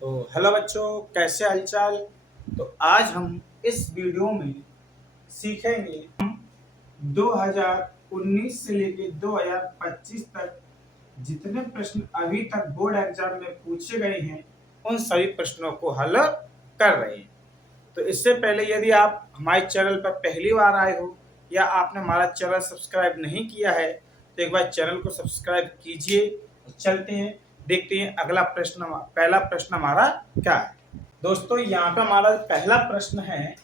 तो हेलो बच्चों, कैसे हालचाल। तो आज हम इस वीडियो में सीखेंगे 2019 से लेके 2025 तक जितने प्रश्न अभी तक बोर्ड एग्जाम में पूछे गए हैं उन सभी प्रश्नों को हल कर रहे हैं। तो इससे पहले यदि आप हमारे चैनल पर पहली बार आए हो या आपने हमारा चैनल सब्सक्राइब नहीं किया है तो एक बार चैनल को सब्सक्राइब कीजिए। चलते हैं, देखते हैं अगला प्रश्न। पहला प्रश्न हमारा क्या है दोस्तों। यहाँ पे हमारा पहला प्रश्न है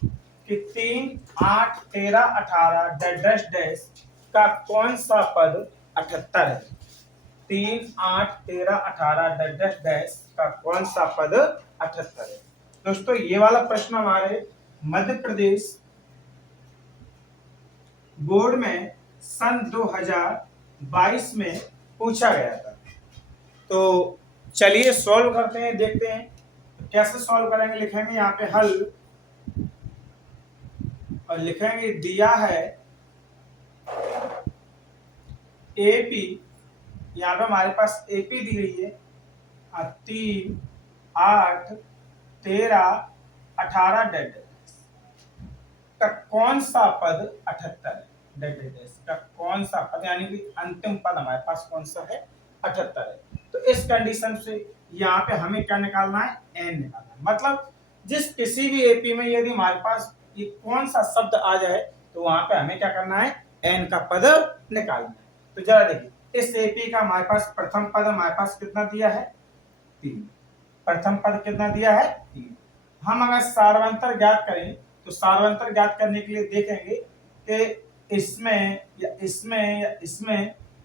कि 3, 8, 13, 18 डैश डैश का कौन सा पद 78 है। 3, 8, 13, 18 डैश डैश का कौन सा पद 78 है। दोस्तों ये वाला प्रश्न हमारे मध्य प्रदेश बोर्ड में सन 2022 में पूछा गया था। तो चलिए सॉल्व करते हैं, देखते हैं कैसे सॉल्व करेंगे। लिखेंगे यहाँ पे हल और लिखेंगे दिया है एपी। यहाँ पे हमारे पास एपी दी गई है 3, 8, 13, 18 डेड का कौन सा पद 78 है। डेड का कौन सा पद यानी कि अंतिम पद हमारे पास कौन सा है 78 है। तो इस कंडीशन से यहाँ पे हमें क्या निकालना है, एन निकालना है। मतलब जिस किसी भी एपी में यदि हमारे पास ये कौन सा शब्द आ जाए तो वहां पे हमें क्या करना है, एन का पद निकालना है। तो जरा देखिए इस एपी का हमारे पास प्रथम पद हमारे पास कितना दिया है, 3। प्रथम पद कितना दिया है, 3। हम अगर सार्वंतर ज्ञात करें तो सार्वंतर ज्ञात करने के लिए देखेंगे कि इसमें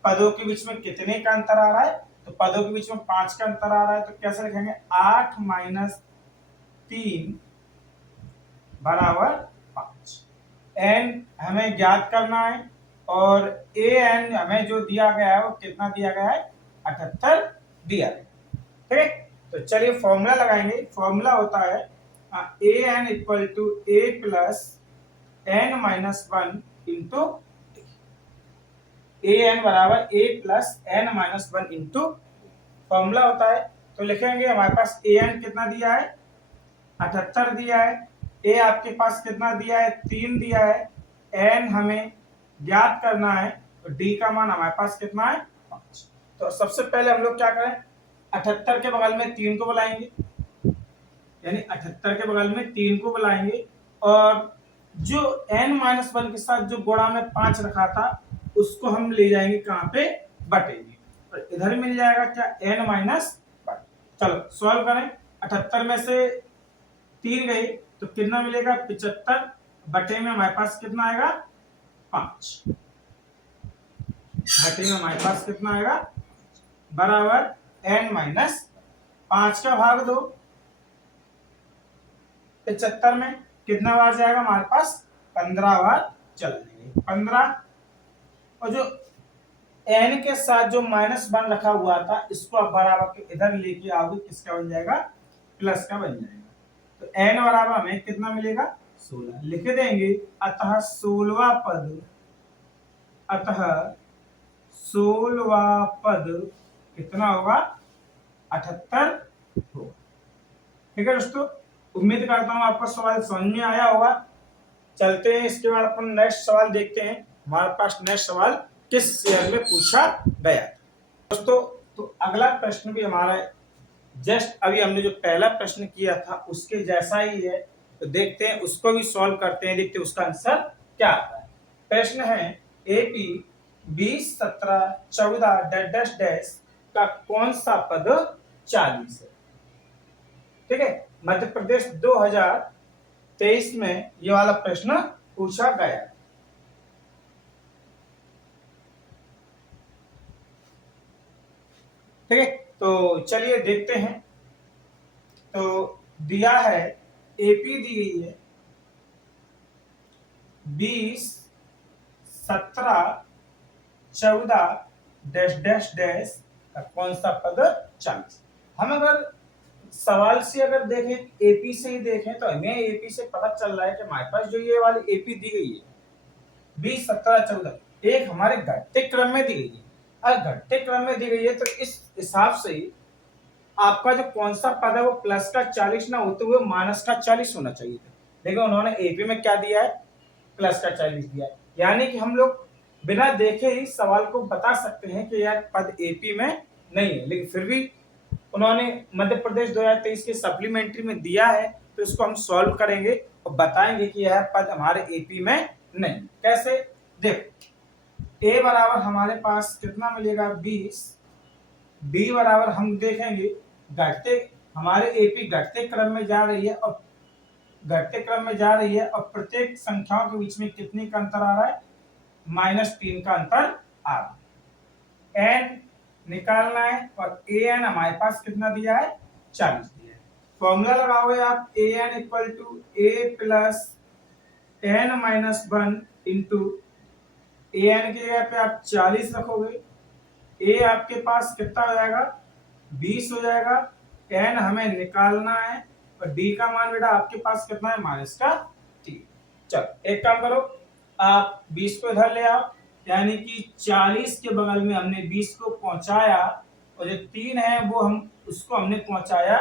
पदों के बीच में कितने का अंतर आ रहा है। तो पदों के बीच में 5 का अंतर आ रहा है। तो कैसे लिखेंगे, 8 - 3 बराबर 5। एन हमें ज्ञात करना है और ए एन हमें जो दिया गया है वो कितना दिया गया है, 78 दिया गया है। ठीक है, तो चलिए फॉर्मूला लगाएंगे। फॉर्मूला होता है a n equal to a plus n minus 1 into a n बराबर a plus n minus 1 into formula होता है। तो लिखेंगे हमारे पास ए एन कितना दिया है, 78 दिया है। ए आपके पास कितना दिया है, 3 दिया है। एन हमें ज्ञात करना है तो डी का मान हमारे पास कितना है, 5। तो सबसे पहले हम लोग क्या करें, 78 के बगल में 3 को बुलाएंगे, यानी 78 के बगल में 3 को बुलाएंगे और जो n-1 के साथ जो गुणा में 5 रखा था उसको हम ले जाएंगे कहां पे, बटेंगे। और इधर मिल जाएगा क्या, n-1। चलो सॉल्व करें। 78 में से 3 गई तो कितना मिलेगा, 75 बटे में हमारे पास कितना आएगा, 5। बटे में हमारे पास कितना आएगा, बराबर n-5 का भाग दो 75 में कितना बार जाएगा हमारे पास, 15 बार चलेंगे। 15 और जो n के साथ जो -1 रखा हुआ था इसको अब बराबर के इधर लेके आओगे, किसका बन जाएगा, प्लस का बन जाएगा। तो n बराबर हमें कितना मिलेगा, 16 लिख देंगे। अतः 16वां पद कितना होगा, 78 होगा। ठीक है दोस्तों, उम्मीद करता हूँ आपको सवाल समझ में आया होगा। चलते हैं, इसके बाद अपन नेक्स्ट सवाल देखते हैं हमारे पास नेक्स्ट सवाल किस शेयर में पूछा गया दोस्तों। तो अगला प्रश्न भी हमारा जस्ट अभी हमने जो पहला प्रश्न किया था उसके जैसा ही है। तो देखते हैं उसको भी सॉल्व करते हैं, देखते हैं उसका आंसर क्या आता है। प्रश्न है एपी 20, 17, 14 डैश डैश का कौन सा पद 40 है। ठीक है, मध्य प्रदेश 2023 में ये वाला प्रश्न पूछा गया। ठीक है, तो चलिए देखते हैं। तो दिया है एपी दी गई है 20, 17, 14 डैश डैश डैश का कौन सा पद 40। हम अगर सवाल से अगर देखें, एपी से ही देखें तो हमें एपी से पता चल रहा है कि हमारे पास जो ये वाली एपी दी गई है 20, 17, 14 एक हमारे घटते क्रम में दी गई है। अगर घटते क्रम में दी गई है तो इस हिसाब से ही आपका जो कौन सा पद है वो प्लस का 40 ना होते हुए माइनस का 40 होना चाहिए था। देखो उन्होंने एपी में क्या दिया है, प्लस का 40 दिया है, यानी कि हम लोग बिना देखे ही सवाल को बता सकते हैं कि यह पद एपी में नहीं है, लेकिन फिर भी उन्होंने मध्य प्रदेश 2023 के सप्लीमेंट्री में दिया है, तो इसको हम सॉल्व करेंगे और बताएंगे कि यह पद हमारे एपी में नहीं। कैसे, देखो ए बराबर हमारे पास कितना मिलेगा 20, बी बराबर हम देखेंगे घटते, हमारे एपी घटते क्रम में जा रही है और घटते क्रम में जा रही है और प्रत्येक संख्याओं के बीच में कितने का अंतर आ रहा है, -3 का अंतर आ रहा है। एन निकालना है और ए एन हमारे पास कितना दिया है, 40 दिया है। फॉर्मूला लगाओगे आप a n equal to a plus n minus 1 into a n की जगह पे आप 40 रखोगे, ए आपके पास कितना हो जाएगा 20 हो जाएगा, एन हमें निकालना है और डी का मान बेटा आपके पास कितना है -3। चलो एक काम करो, आप 20 को इधर ले आओ, यानी कि 40 के बगल में हमने 20 को पहुंचाया और जो 3 है वो हम उसको हमने पहुंचाया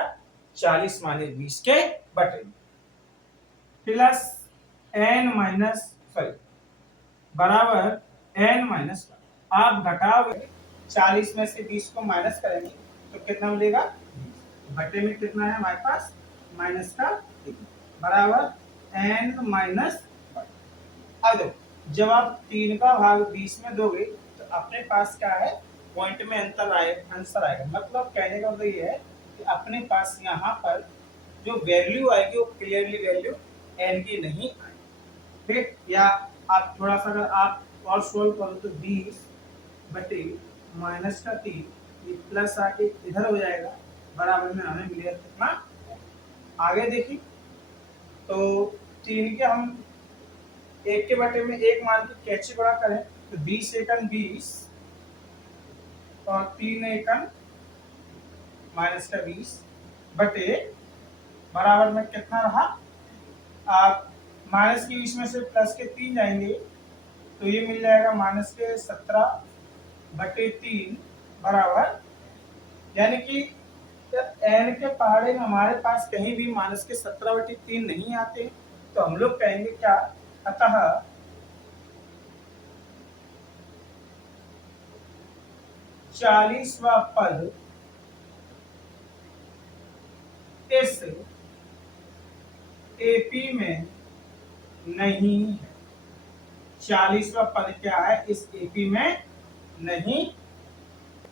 40 - 20 के बटे में, प्लस एन माइनस सॉरी बराबर एन माइनस, आप घटाओगे 40 में से 20 को माइनस करेंगे तो कितना मिलेगा, बटे में कितना है हमारे पास माइनस का बराबर एन माइनस। अब देखो जब आप 3 का भाग 20 में दोगे तो अपने पास क्या है, पॉइंट में अंतर आंसर आएगा, मतलब कहने का मतलब ये है कि अपने पास यहाँ पर जो वैल्यू आएगी वो क्लियरली वैल्यू एन की नहीं आएगी। ठीक, या आप थोड़ा सा अगर आप और सोल्व करो तो 20 बटे -3 ये प्लस आके इधर हो जाएगा, बराबर में हमें मिलेगा कितना, आगे देखिए तो 3 के हम 1 के बटे में 1 मान के कैसे बड़ा करें तो 20 एकन 20 और 3 एकन -20 बटे बराबर में कितना रहा, आप माइनस के 20 में से प्लस के 3 जाएंगे तो ये मिल जाएगा -17 बटे 3 बराबर, यानी कि एन के पहाड़े में हमारे पास कहीं भी -17 बटे 3 नहीं आते, तो हम लोग कहेंगे क्या, अतः 40वां पद इस एपी में नहीं है। 40वां पद क्या है, इस एपी में नहीं।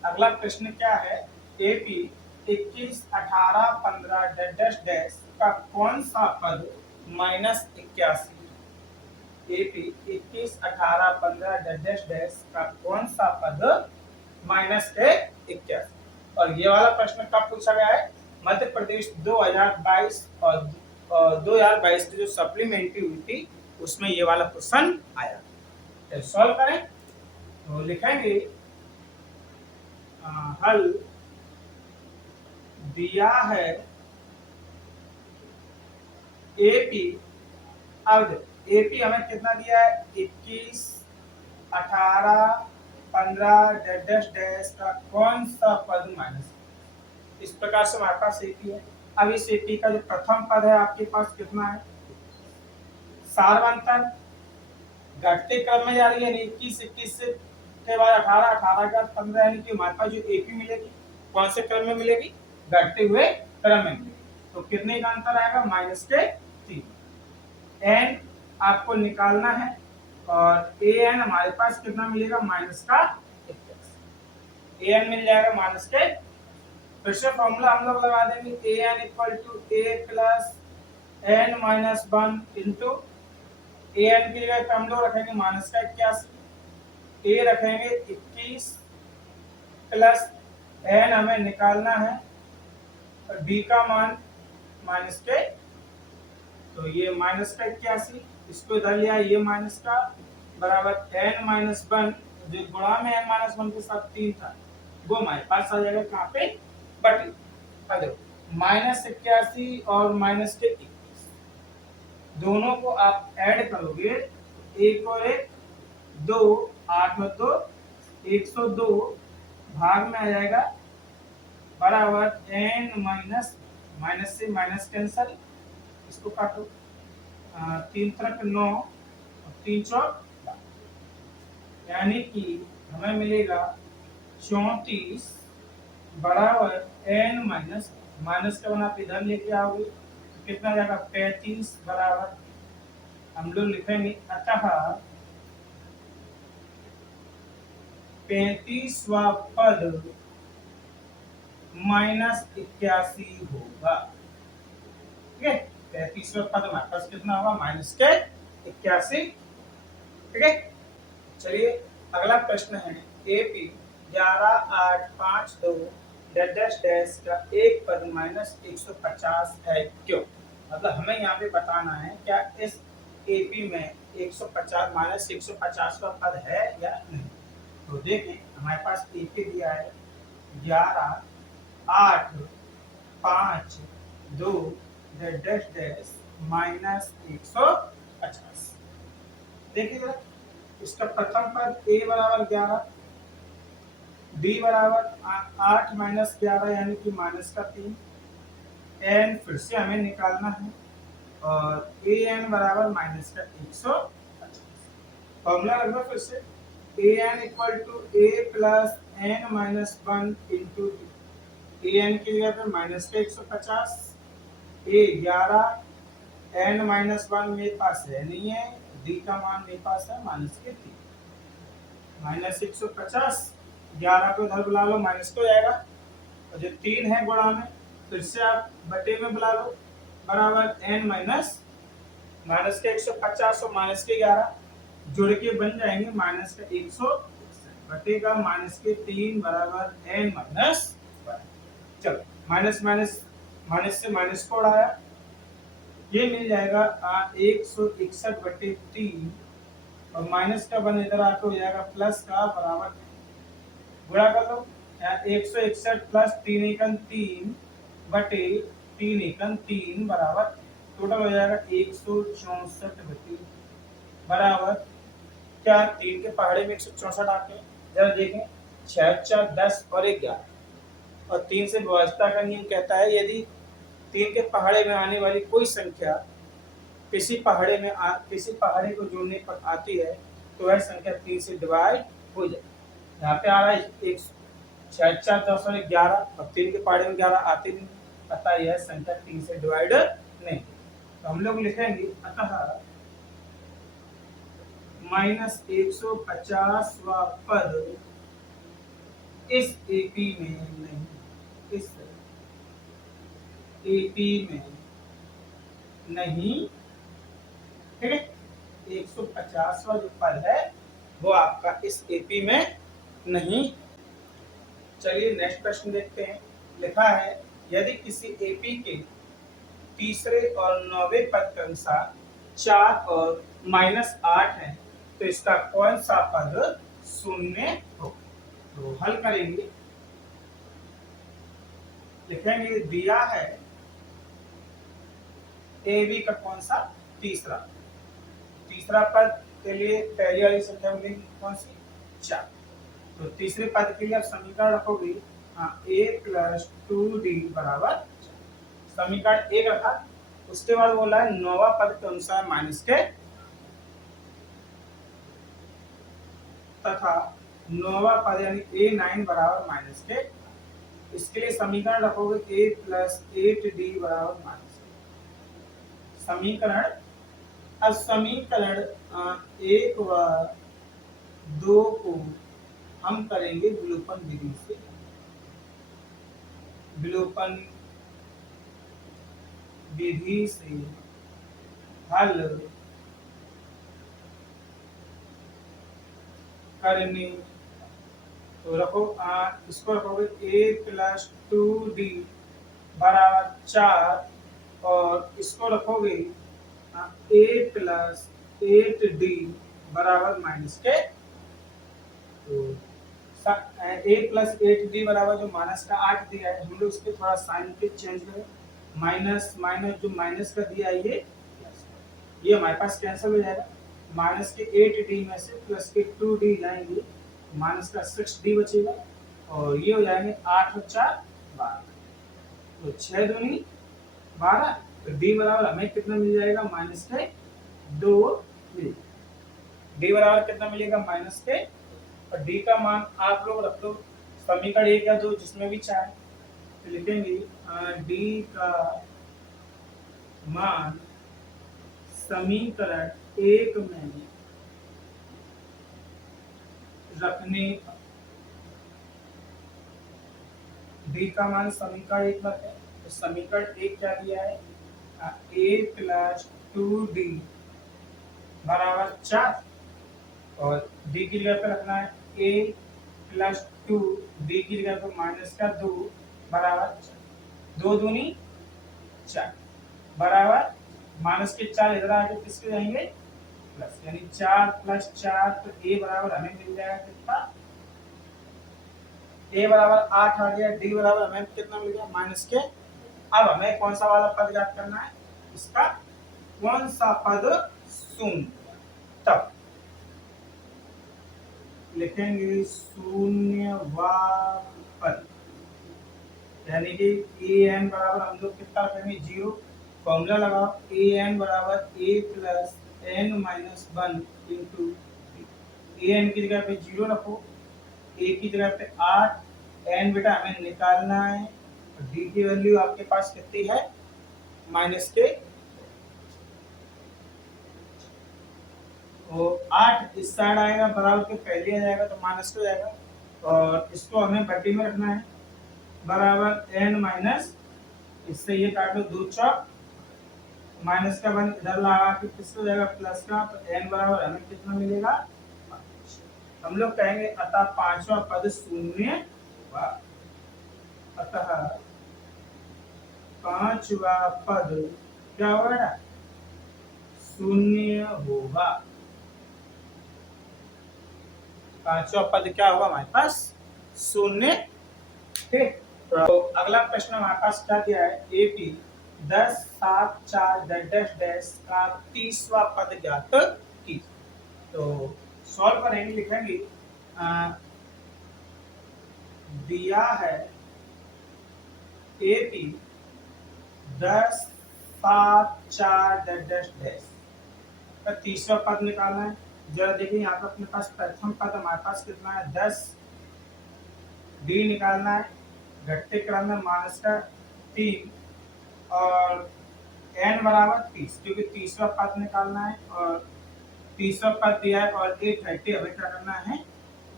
अगला प्रश्न क्या है, एपी 21, 18, 15 डैश डैश का कौन सा पद -81, एपी 21, 18, 15 डैश डैश का कौन सा पद -81। और ये वाला प्रश्न कब पूछा गया है, मध्य प्रदेश 2022 और 2022 की जो सप्लीमेंट्री हुई थी उसमें ये वाला क्वेश्चन आया। तो सॉल्व करें तो लिखेंगे हल दिया है एपी, अब एपी हमें कितना दिया है 21, 18, 15 डैश डैश का कौन सा पद माइनस, इस प्रकार से हमारे पास एपी है। अब इस एपी का जो प्रथम पद है आपके पास कितना है, सार्वंतर घटते क्रम में जा रही है, 21 से के बाद 18, 18 के बाद 15, यानी कि हमारे पास जो एपी मिलेगी कौन से क्रम में मिलेगी, घटते हुए क्रम में मिलेगी, तो कितने का अंतर आएगा -3। एन आपको निकालना है और ए एन हमारे पास कितना मिलेगा -21, ए एन मिल जाएगा माइनस के, फिर से फॉर्मूला हम लोग लगा देंगे a n equal to a plus n minus 1 into a n की जगह पे हम लोग रखेंगे -81, ए रखेंगे 21 प्लस एन हमें निकालना है और डी का मान -के, तो ये -81 इसको इधर लिया, ये माइनस का बराबर एन माइनस 1 जो गुणा में एन माइनस 1 के साथ 3 था वो हमारे पास आ जाएगा कहाँ पे, बटे। अब देखो -81 और -21 दोनों को आप ऐड करोगे, एक और एक 2, 8 और 2 102 भाग में आ जाएगा बराबर एन माइनस, माइनस से माइनस कैंसल, इसको काटो, तीन तरफ 9 और तीन चौक, यानी कि हमें मिलेगा 34 बराबर एन माइनस, माइनस का बना आप इधर लेके आओगे तो कितना जाएगा 35 बराबर, हम लोग लिखेंगे अतः 35वां पद -81 होगा। ठीक है, 35वां पद हमारे पास कितना होगा -81। ठीक है, चलिए अगला प्रश्न है एपी 11,852 डैश डैश डैश का एक पद -150 है क्यों। मतलब हमें यहाँ पे बताना है क्या इस एपी में 150 -150 का पद है या नहीं। तो देखें हमारे पास एपी दिया है 11,852 डैश डैश डैश -150। देखिए जरा, इसका प्रथम पद a बराबर 11, b बराबर 8 माइनस 11 यानी कि माइनस का 3, n फिर से हमें निकालना है और a n बराबर माइनस का 150। फॉर्मूला लग रहा फिर से a n equal to a plus n minus 1 into a n की जगह पे माइनस का 150, a 11, n माइनस 1 मेरे पास है नहीं है, d का मान मेरे पास है माइनस के 3, -150, 11 को इधर बुला लो माइनस को जाएगा, और जो 3 है गुणा में फिर से आप बटे में बुला लो, बराबर n माइनस माइनस के 150 और माइनस के 11 जोड़ के बन जाएंगे माइनस का 100 बटे का माइनस के 3 बराबर n माइनस 1। चलो माइनस माइनस माइनस से माइनस को उड़ाया, ये मिल जाएगा 161 बटे 3 और माइनस का वन इधर आके हो जाएगा प्लस का बराबर, गुणा कर लो 161 प्लस 3 एकम 3 बटे 3 एकम 3 बराबर टोटल हो जाएगा 164 बटे बराबर क्या 3 के पहाड़े में 164 आके जरा देखें 6 4 10 और 11 और 3 से व्यवस्था का नियम कहता है यदि 3 के पहाड़े में आने वाली कोई संख्या किसी पहाड़े को जोड़ने पर आती है तो वह संख्या 3 से डिवाइड हो जाए। यहाँ पे आ रहा है 1 6 4 10 और 11 और 3 के पहाड़े में 11 आते नहीं, अतः यह संख्या 3 से डिवाइड नहीं। तो हम लोग लिखेंगे अतः -150वां पद इस एपी में नहीं, इस एपी में नहीं। ठीक है, 150वां जो पद है वो आपका इस एपी में नहीं। चलिए नेक्स्ट प्रश्न देखते हैं। लिखा है यदि किसी एपी के तीसरे और 9वें पद के अनुसार 4 और -8 है तो इसका कौन सा पद शून्य हो। तो हल करेंगे, लिखेंगे दिया है ए बी का कौन सा तीसरा पद के लिए पहली वाली संख्या मिलेगी कौन सी 4, तो तीसरे पद के लिए आप समीकरण रखोगे a प्लस 2d बराबर, समीकरण 1 रखा, उसके बाद बोला है 9वां पद के अनुसार माइनस के तथा 9वां पद यानी a9 बराबर माइनस के, इसके लिए समीकरण रखोगे a प्लस 8d बराबर माइनस के। समीकरण अब समीकरण 1 व 2 को हम करेंगे विलोपन विधि से, विलोपन विधि से हल करने, तो रखो इसको रखोगे a प्लस 2d बराबर 4 और इसको रखोगे a प्लस 8d बराबर माइनस के, तो a प्लस 8d बराबर जो माइनस का 8 दिया है हम लोग इसके थोड़ा साइन पे चेंज करें, माइनस माइनस जो माइनस का दिया है ये हमारे पास कैंसिल हो जाएगा, माइनस के 8d में से प्लस के 2d लाएंगे माइनस का 6d बचेगा और ये हो जाएंगे 8 और 4 12। तो 6 दूनी 12, तो डी बराबर हमें कितना मिल जाएगा, माइनस के 2 मिल। डी बराबर कितना मिलेगा, माइनस के, और डी का मान आप लोग रख दो समीकरण 1 या 2 जिसमें भी चाहे, तो लिखेंगे डी का मान समीकरण 1 में रखने, डी का मान समीकरण 1 में है, तो समीकरण 1 क्या दिया है, a प्लस 2d बराबर 4, और डी की जगह पे रखना है a प्लस 2, डी की जगह पे माइनस का 2 बराबर 2 दूनी 4 बराबर माइनस के 4 इधर आके किसके जाएंगे, प्लस, यानी 4 प्लस 4, तो a बराबर हमें मिल जाएगा कितना, a बराबर 8 आ गया, d बराबर हमें कितना मिल गया, माइनस के। अब हमें कौन सा वाला पद याद करना है, इसका कौन सा पद शून्य, तब लिखेंगे शून्य पद, यानी कि ए एन बराबर हम लोग कितना रखेंगे, 0। फॉर्मूला लगाओ, ए एन बराबर a plus n minus 1 into, a n की जगह पे 0 रखो, ए की जगह पे 8, एन बेटा हमें निकालना है, डी की वैल्यू आपके पास कितनी है, माइनस के, तो 8 इस साइड आएगा बराबर के पहले आ जाएगा तो माइनस हो जाएगा, और इसको हमें बट्टी में रखना है बराबर एन माइनस, इससे ये काट लो 2 चौक, माइनस का 1 इधर लगा के किस हो जाएगा, प्लस का, तो एन बराबर हमें कितना मिलेगा, हम लोग कहेंगे अतः पांचवा पद शून्य हुआ, अतः पांचवा पद क्या होगा, शून्य होगा। पांचवा पद क्या होगा हमारे पास, शून्य। ठीक, तो अगला प्रश्न हमारे पास क्या दिया है, एपी 10 7 4 डैश डैश का 30वां पद ज्ञात कीजिए। तो सॉल्व करेंगे, लिखेंगे दिया है एपी 10 7 4 डैश डैश का 30वां पद निकालना है। जरा देखिए यहाँ पर अपने पास प्रथम पद हमारे पास कितना है, 10, डी निकालना है, घटते क्रम में माइनस का 3, और एन बराबर 30, क्योंकि 30वां पद निकालना है, और 30वां पद दिया है, और 830 हमें क्या करना है,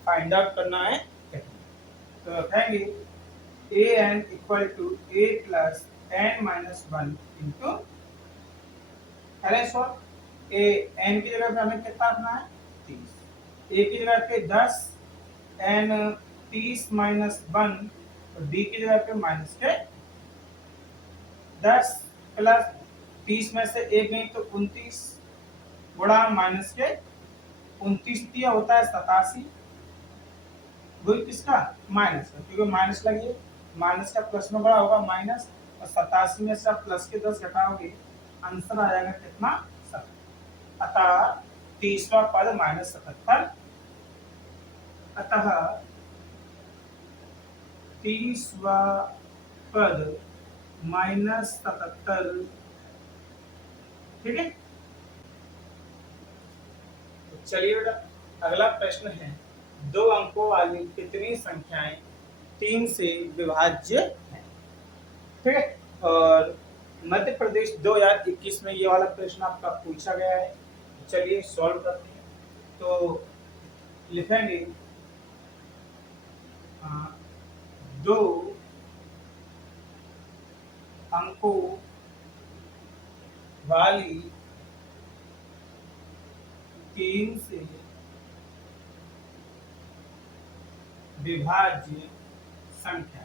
फाइंड आउट करना है। तो कहेंगे a n equal to a plus n minus 1 into, अरे सॉल्व, ए एन की जगह पे हमें कितना रखना है, 30, ए की जगह पे 10, एन 30 माइनस 1, और डी की जगह पे माइनस के 10 प्लस 30 में से एक नहीं तो 29 गुणा माइनस के 29 दिया होता है 87, वही किसका, माइनस का, क्योंकि माइनस लगी है, माइनस का प्लस में बड़ा होगा माइनस, और 87 में से आप प्लस के 10 घटाओगे, आंसर आ जाएगा कितना, 70। अतः 30वां पद माइनस 77, अतः 30वां पद माइनस 77। ठीक है, तो चलिए बेटा अगला प्रश्न है, 2 अंकों वाली कितनी संख्याएं 3 से विभाज्य हैं। ठीक है, और मध्य प्रदेश 2021 में ये वाला प्रश्न आपका पूछा गया है। चलिए सॉल्व करते हैं। तो लिखेंगे 2 अंकों वाली 3 से विभाज्य संख्या,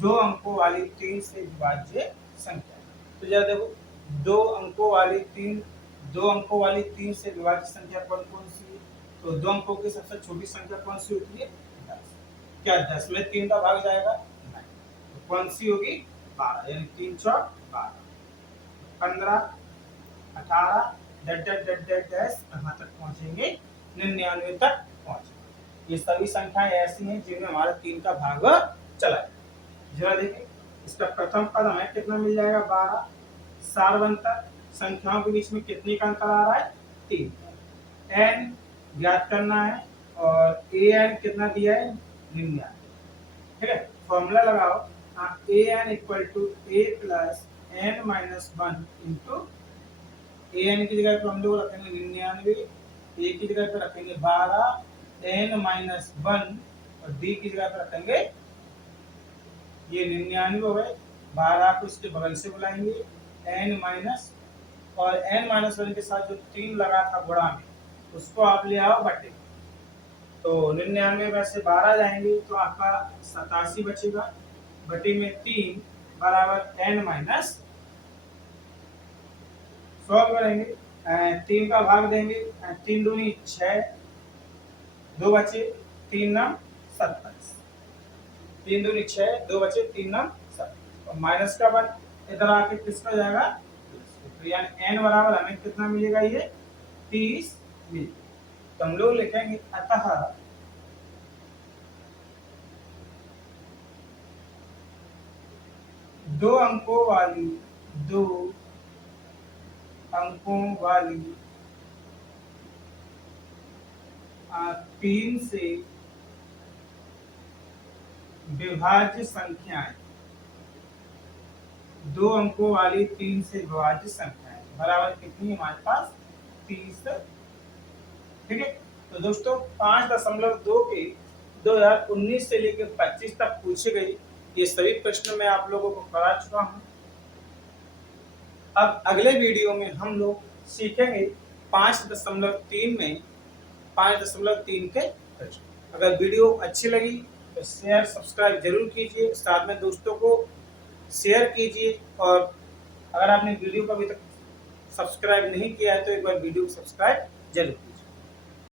2 अंकों वाली 3 से विभाज्य संख्या। तो जरा देखो, 2 अंकों वाली 3 से विभाज्य संख्या कौन कौन सी है, तो 2 अंकों की सबसे छोटी संख्या कौन सी होती है, 10। क्या 10 में 3 का भाग जाएगा, नहीं, तो कौन सी होगी, 12, यानी 3 चौक 12, 15 18 डैश कहाँ तक पहुंचेंगे, 99 तक पहुंचेंगे। ये सभी संख्याएं ऐसी हैं जिनमें हमारा 3 का भाग चला जाए। जरा देखें, इसका प्रथम पद हमें कितना मिल जाएगा 12। सार्वंतर संख्याओं के बीच में कितने का अंतर आ रहा है 3। एन ज्ञात करना है और ए एन कितना दिया है 99। ठीक है, फॉर्मूला लगाओ। A n equal to a plus n minus 1 into a n की जगह पर हम लोग रखेंगे 99, ए की जगह पर रखेंगे 12, एन माइनस 1 और डी की जगह पर रखेंगे ये 99 हो गए। 12 को इसके बगल से बुलाएंगे एन माइनस, और एन माइनस 1 के साथ जो 3 लगा था गुणा में उसको आप ले आओ बटे। तो 99 में से 12 जाएंगे तो आपका 87 बचेगा, बटे में 3 बराबर एन माइनस। सॉल्व करेंगे, 3 का भाग देंगे, 3 दूनी 6, 2 बचे, 3 नाम 27। 3 दूनी 6, 2 बचे, 3 नाम 27 और माइनस का 1 इधर आके किसका जाएगा, तो यानी एन बराबर हमें कितना मिलेगा, ये 30 मिलेगा। तो हम लोग लिखेंगे अतः दो अंकों वाली 3 से विभाज्य संख्याएं, 2 अंकों वाली 3 से विभाज्य संख्याएं बराबर कितनी है हमारे पास 30। ठीक है, तो दोस्तों 5.2 के 2019 से लेकर 25 तक पूछे गए ये सभी प्रश्न मैं आप लोगों को करा चुका हूं। अब अगले वीडियो में हम लोग सीखेंगे 5.3 में 5.3 के प्रश्न। अगर वीडियो अच्छी लगी तो शेयर सब्सक्राइब जरूर कीजिए, साथ में दोस्तों को शेयर कीजिए, और अगर आपने वीडियो को अभी तक सब्सक्राइब नहीं किया है तो एक बार वीडियो को सब्सक्राइब जरूर कीजिए।